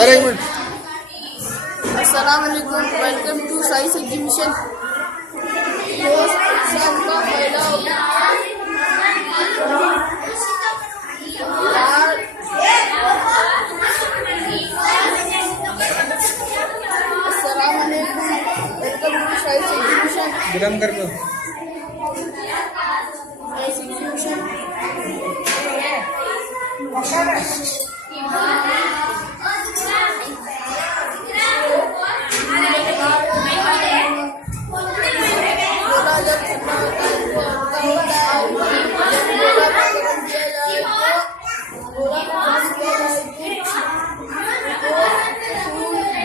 अरे एक मिनट। अस्सलाम वालेकुम, वेलकम टू साइंस एग्जीबिशन। सबका पहला अस्सलाम वालेकुम, वेलकम टू साइंस एग्जीबिशन। विराम कर लो।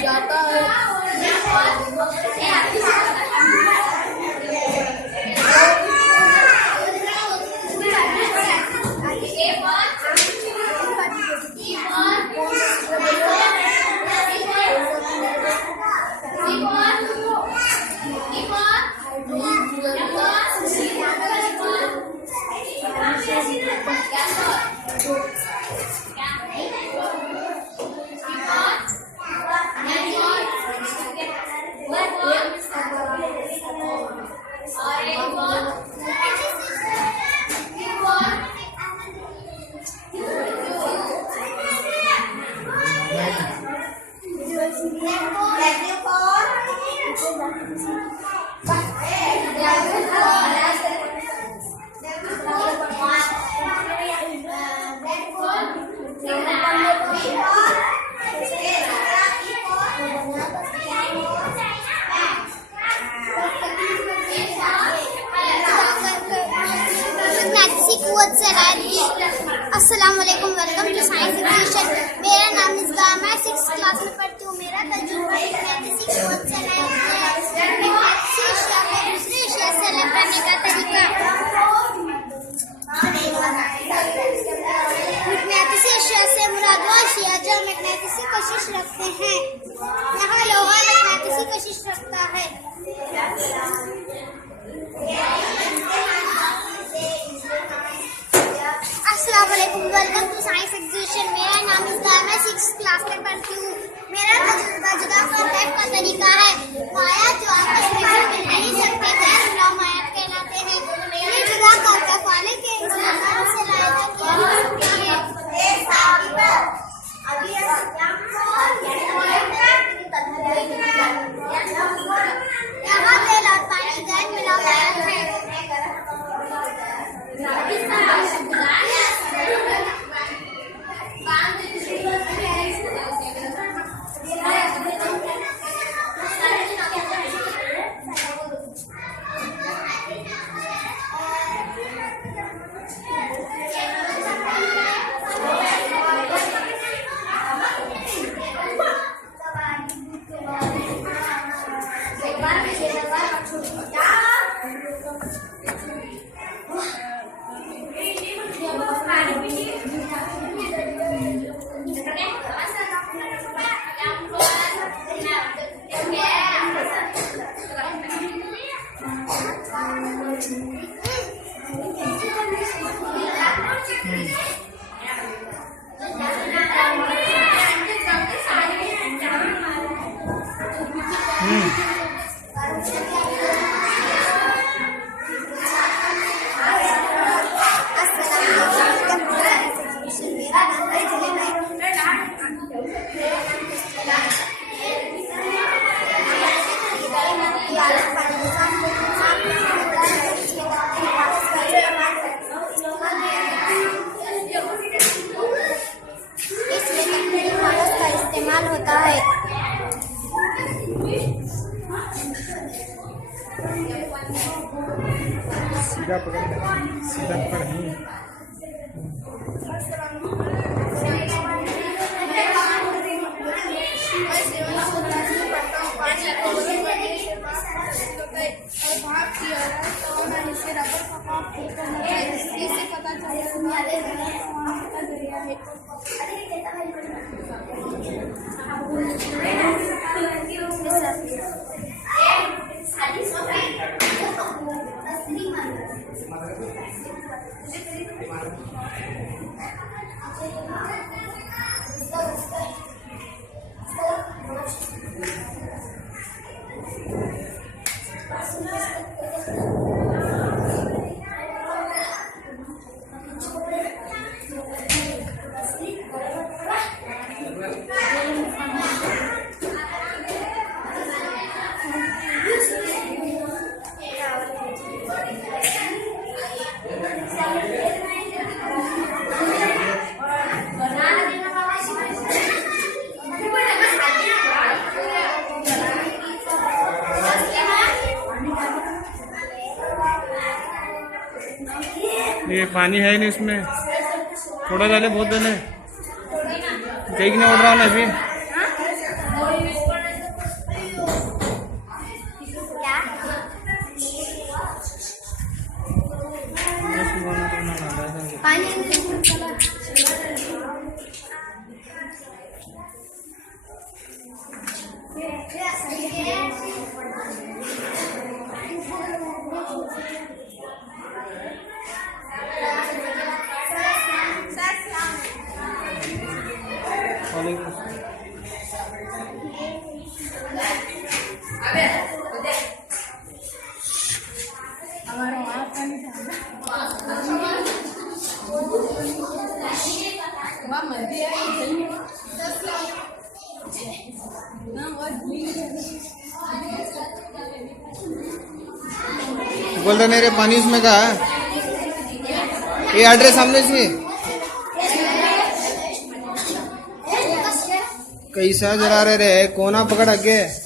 जाता है अस्सलाम वालेकुम, वेलकम टू साइंस एग्जीबिशन। मेरा नाम इसका, मैं 6th क्लास में पढ़ती हूँ। मेरा तजुर्बा मैथमेटिक्स से है, दूसरे विषय से अलग करने का तरीका। मैथमेटिक्स विषय से मुराद वो अशिया जो मैथमेटिक्स की कशिश रखते हैं। यहाँ लोहा मैथमेटिक्स की कशिश रखता है। अस्सलाम वालेकुम, वेलकम टू साइंस एग्जीबिशन। मेरा नाम इसका, मैं 6th क्लास में पढ़ती हूँ। मेरा तजुर्बा जुदा कॉन्टैक्ट का तरीका है। माया जो आपस में मिल नहीं सकते गैर माया कहलाते हैं। ये जुदा करके वाले के इस्तेमाल से लायदा किया जाती है। यहाँ तेल और पानी गैर मिला हुआ है। होता है। सीधा पकड़, सीधा पकड़ नहीं। पता चला ये पानी है नहीं इसमें, थोड़ा डाले बहुत डाले, कहीं नहीं उड़ रहा ना अभी। बोल रहे मेरे पानी उसमें का है, ये एड्रेस सामने से कैसा जला रहे रे, कोना पकड़ आगे।